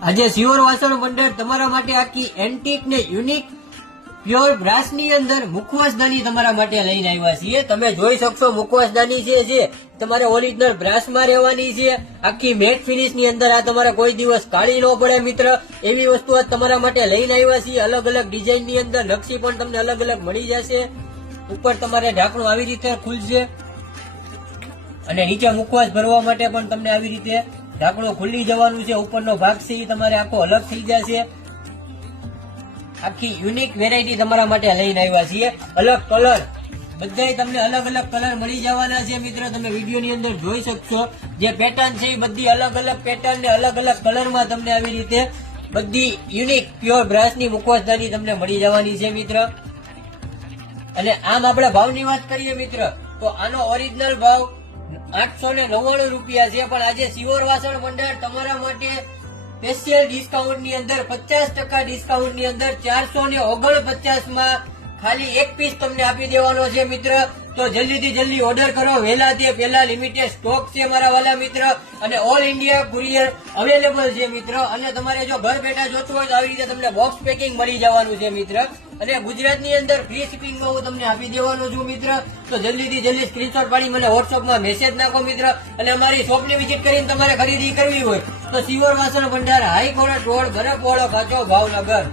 આજે સિયોર વાસણ મંડળ તમારા માટે આખી એન્ટિક ને યુનિક પ્યોર બ્રાસ ની અંદર મુખવાસદાની તમારા માટે લઈને આવ્યા છીએ. તમે જોઈ શકશો મુખવાસદાની છે તમારે ઓરિજિનલ બ્રાસ માં રહેવાની છે. આખી મેટ ફિનિશ ની અંદર આ તમારે કોઈ દિવસ કાળી ન પડે મિત્ર, એવી વસ્તુ આ તમારા માટે લઈને આવ્યા છીએ. અલગ અલગ ડિઝાઇન ની અંદર નકશી પણ તમને અલગ અલગ મળી જશે. ઉપર તમારે ઢાંકણું આવી રીતે ખુલશે અને નીચે મુખવાસ ભરવા માટે પણ તમને આવી રીતે ઢાંકણું ખુલી જવાનું છે. ઉપરનો ભાગ છે એ તમારે આખો અલગ થઈ જશે. આખી યુનિક વેરાયટી તમારા માટે લઈને આવ્યા છીએ. અલગ કલર બધાય તમને અલગ અલગ કલર મળી જવાના છે મિત્ર. તમે વિડીયો ની અંદર જોઈ શકશો જે પેટર્ન છે એ બધી અલગ અલગ પેટર્ન ને અલગ અલગ કલરમાં તમને આવી રીતે બધી યુનિક પ્યોર બ્રાસ ની મુખવાસદાની તમને મળી જવાની છે મિત્ર. અને આમ આપણે ભાવની વાત કરીએ મિત્ર તો આનો ઓરિજિનલ ભાવ 899 રૂપિયા છે. પણ આજે સિયોર વાસણ મંડળ તમારા માટે સ્પેશિયલ ડિસ્કાઉન્ટ ની અંદર 50% ડિસ્કાઉન્ટ ની અંદર 449 માં ખાલી એક પીસ તમને આપી દેવાનો છે મિત્ર. તો જલ્દીથી જલ્દી ઓર્ડર કરો, વહેલાથી પહેલા લિમિટેડ સ્ટોક છે મારા વાલા મિત્ર. અને ઓલ ઇન્ડિયા કુરિયર અવેલેબલ છે મિત્ર. અને તમારે જો ઘર બેઠા જોતું હોય તો આવી રીતે તમને બોક્સ પેકિંગ મળી જવાનું છે મિત્ર. અને ગુજરાતની અંદર ફ્રી શિપિંગમાં હું તમને આપી દેવાનો છું મિત્ર. તો જલ્દીથી જલ્દી સ્ક્રીનશોટ પાડી મને વોટ્સઅપમાં મેસેજ નાખો મિત્ર. અને અમારી શોપની વિઝિટ કરીને તમારે ખરીદી કરવી હોય તો સિયોર વાસણ ભંડાર હાઈકોર્ટ રોડ બરફવાળો ખાચો ભાવનગર.